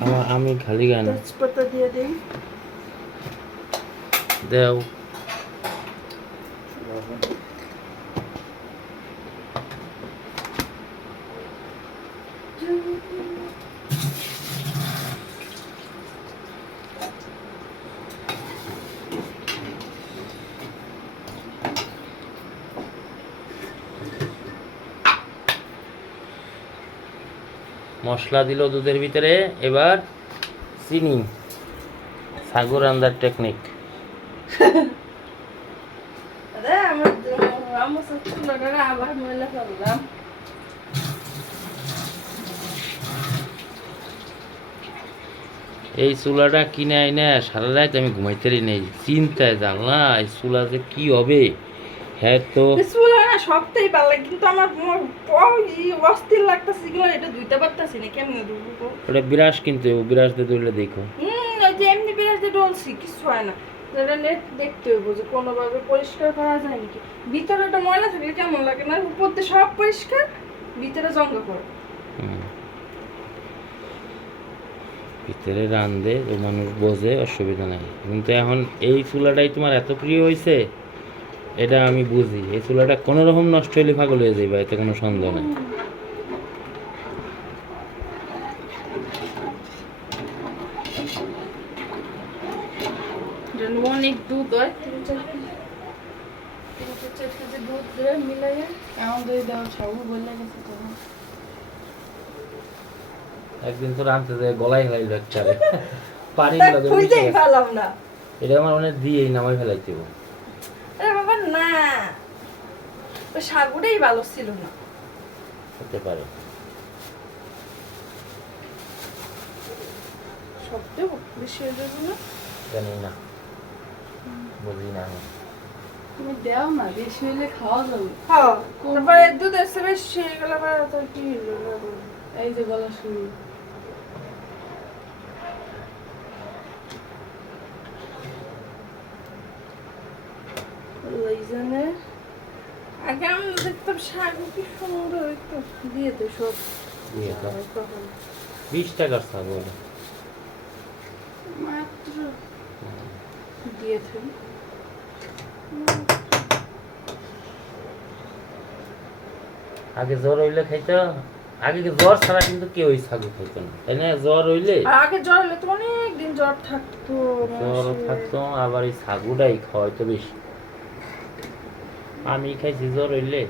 আমার আমি খালি গান। তেজপাতা দিয়ে দিই। দেও। মশলা দিল দুধের ভিতরে এবার চিনি। সাগর রান্দার টেকনিক এই চুলাটা কিনে আইনে সারা রাত আমি ঘুমাইতেই নেই। চিন্তায় জানলা এই চুলা যে কি হবে? হ্যাঁ তো। সবটাই ভালো লাগে কিন্তু আমার অস্থির লাগতেছে এগুলো এটা ধুইতে পারতাছি না কেমনে ধুবো? ওটা বিরাস কিনতে বিরাস দিয়ে তুলে দেখো। হুম ওই যে এমনি বিরাজতে ডলছি কিছু হয় না। যেটা নেট দেখতে হইব যে কোনোভাবে পরিষ্কার করা যায় নাকি। ভিতরে একটা ময়লা থাকলে কেমন লাগে না? উপর দিয়ে সব পরিষ্কার ভিতরে জঙ্গা করে। হুম। ভিতরে রান্ধে মানুষ বোঝে অসুবিধা নাই। কিন্তু এখন এই চুলাটাই তোমার এত প্রিয় হয়েছে এটা আমি বুঝি। এই চুলাটা কোনো রকম নষ্ট হলে পাগল হয়ে যাবে এতে কোনো সন্দেহ নেই। অনেক দুধ হয়। একদিন তো রাঁধতে যায় গলায় হেলাইলো একটারে পানি লাগে এটা আমার মনে দিয়েই নামাই ফেলাইতে না ওই সাগুটাই ভালো ছিল না। হতে পারে। সব দেবো? বেশি হয়ে যাবে না? জানি না। বুঝি না আমি। তুমি দাও না বেশি হলে খাওয়া যাবে। হ্যাঁ তারপরে দুধ এসে বেশি হয়ে গেলে আবার তো কি? এই যে গলা শুরু। আগে আমরা দেখতাম কি সুন্দর হইতো। দিয়ে তো সব। বিশ টাকার ছাগল। মাত্র। আগে জ্বর হইলে খাইতো আগে জ্বর ছাড়া কিন্তু কেউ ওই ছাগল খাইতো না। তাই না? জ্বর হইলে আগে জ্বর হইলে তো অনেক দিন জ্বর থাকতো জ্বর থাকতো আবার এই ছাগুটাই খাওয়াইতো বেশি। আমি খাইছি জ্বর হইলে।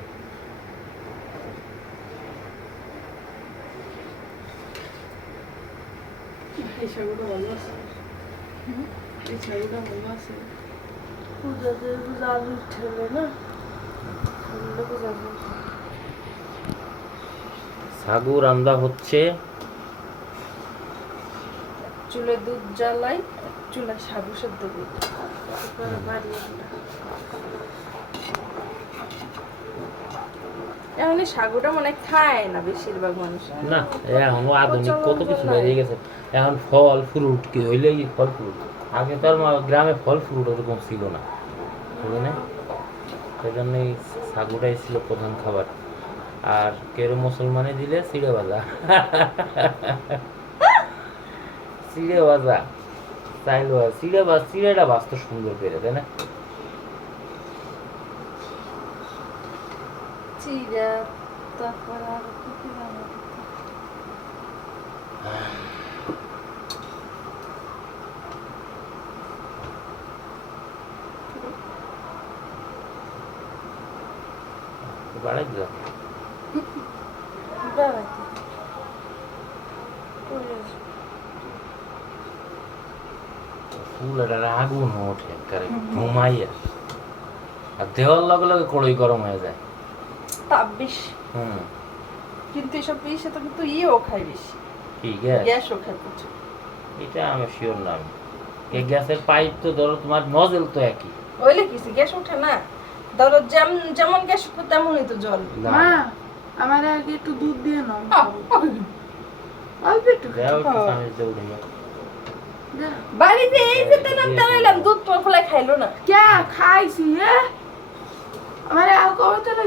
করে। রান্দা হচ্ছে। চুলে দুধ জ্বালাই চুলা সাবু সেদ্ধ করি বাড়িয়ে। এখন সাগুটা মনে খায় না বেশিরভাগ মানুষ। না এখন আধুনিক কত কিছু বেরিয়ে গেছে। এখন ফল ফ্রুট কি হইলে ফল ফ্রুট আগে তো গ্রামে ফল ফ্রুট ওরকম ছিল না। বুঝলি না? সেই জন্যই ছাগুটাই ছিল প্রধান খাবার। আর কেউ মুসলমানে দিলে চিড়ে ভাজা চিড়ে ভাজা চাইল চিড়ে ভাজা চিড়েটা বাস্তব সুন্দর করে তাই না? চিরা তারপর আর কি কি রান্না বাড়াই দিলাম বেড়াইতে। করে আসব। আগুন ওঠে ঘুমাইয়া আর দেওয়ার লগে লগে কড়ই গরম হয়ে যায় তাপ বেশি কিন্তু এসব তো কিন্তু ইয়েও খায় বেশি। কি গ্যাস? গ্যাসও খায় প্রচুর। এটা আমি শিওর না এই গ্যাসের পাইপ তো ধরো তোমার নজেল তো একই। ওইলে কিছু গ্যাস ওঠে না? ধরো যেমন যেমন গ্যাস উঠবে তেমনই তো জল। মা আমার আগে একটু দুধ দিয়ে নাও। অল্প একটু দেও একটু চামচ দেও বাড়িতে এই যে তেলাম তেলাইলাম দুধ তো খাইলো না? ক্যা খাইছি এ? আমার আর কবে আরে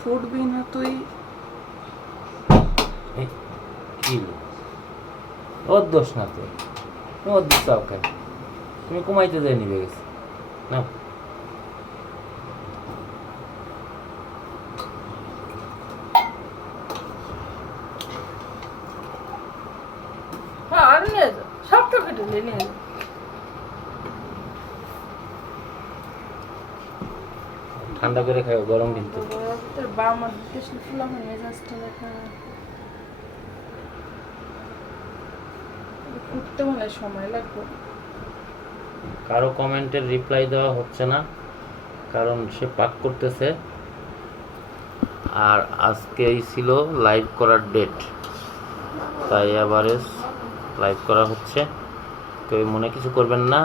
ফুটবি না তুই। এই, কি ওর দোষ না তো তুমি ওর দিক চাও কেন? তুমি কমাইতে যাই নিবে গেছে না হ্যাঁ সবটা কেটে নিয়ে ঠান্ডা করে খাও গরম কিন্তু তোর বাবা মেজাজটা দেখা সময় লাগবে। কারও কমেন্টের রিপ্লাই দেওয়া হচ্ছে না, কারণ সে পাক করতেছে। আর আজকেই ছিল লাইভ করার ডেট তাই এবারে লাইভ করা হচ্ছে। কেউ মনে কিছু করবেন না।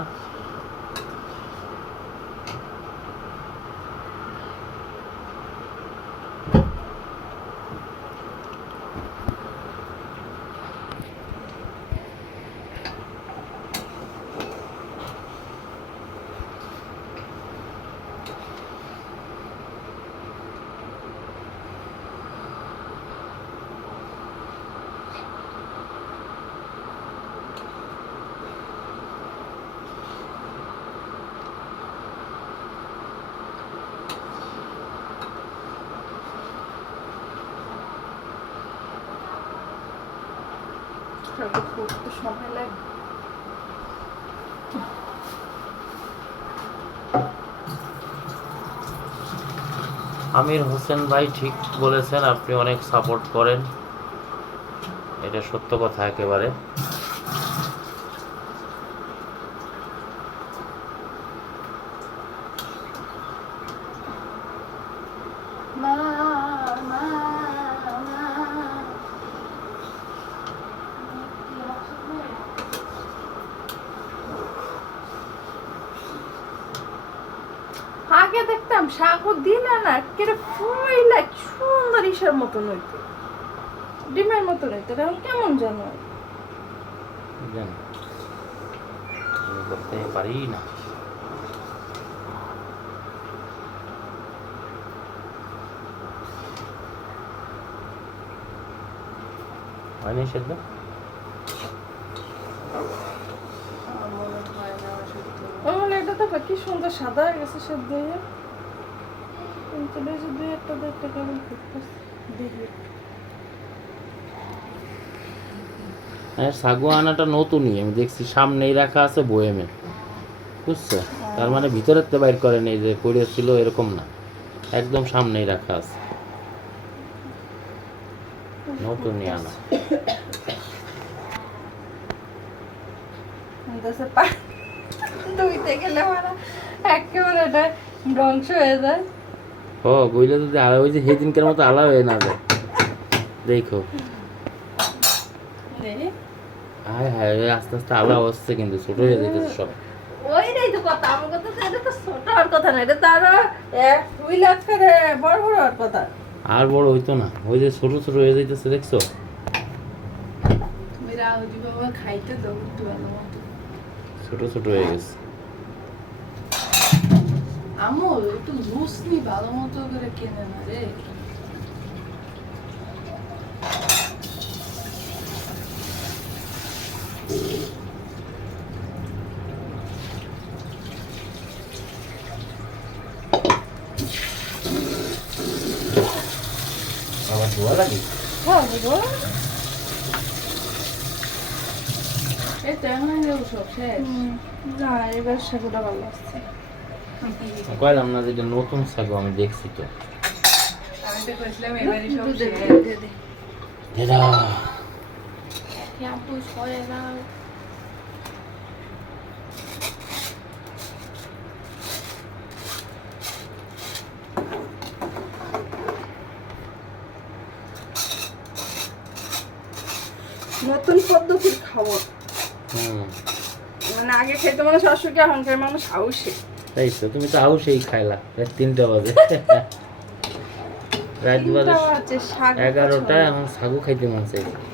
আমির হোসেন ভাই ঠিক বলেছেন আপনি অনেক সাপোর্ট করেন। এটা সত্য কথা একেবারে মা মা মা আগে দেখতাম সাগর দিলে না কেটে ফুইলা সুন্দর ইসের মতন হইতো। ডিমের মতন হইতো, এখন কেমন জানো। করতে পারি না। হয়নি সেদ্ধ আমার মনে হয় না সত্যি তো কি সুন্দর সাদা হয়ে গেছে সব দিয়ে। কিন্তু এই যে দুই একটা দেখতে কেমন দেখি। হ্যাঁ সাগুয়ানাটা নতুনই আমি দেখছি সামনেই রাখা আছে বয়েমে। বুঝছ? তার মানে ভিতরের তো বাইর করে নেই যে পড়েছিল এরকম না। একদম সামনেই রাখা আছে। নতুনই আনা। ধুইতে গেলে মানে একেবারে এটা ধ্বংস হয়ে যায়। ও গইলে যদি আলা ওই যে সেদিনকার মতো আলা হয়ে না যায়। দেখো। হায় হায় আস্তে আস্তে আলা হচ্ছে কিন্তু ছোট হয়ে যেতেছে সব। ওইটাই তো কথা আমার কথা এটা তো ছোট হওয়ার কথা না এটা তো আরও দুই লাখ করে বড় বড় হওয়ার কথা। আর বড় হইতো না ওই যে ছোট ছোট হয়ে যাইতেছে দেখছ? ছোট ছোট হয়ে গেছে। আমল একটু জুস নি ভালো মতো করে কেনে না রে আবার ধোয়া লাগে হ্যাঁ বুঝো এই তো এখন যাব সব শেষ না এবার সেগুলো ভালো আসছে কইলাম না যে এটা নতুন ছাগল আমি দেখছি তো। আমি তো কইছিলাম এবারই সব দুধে শেষ। দিয়ে দে দাদা। আপু সরে যাও নতুন পদ্ধতির খাবার। হুম। মানে আগে খেতে মানুষ অসুখ এখন খায় মানুষ হাউসে। তাই তো তুমি তো আউ সেই খাইলা রাত তিনটা বাজে। রাত বাজে এগারোটা এখন সাগু খাইতে মন চাইছে।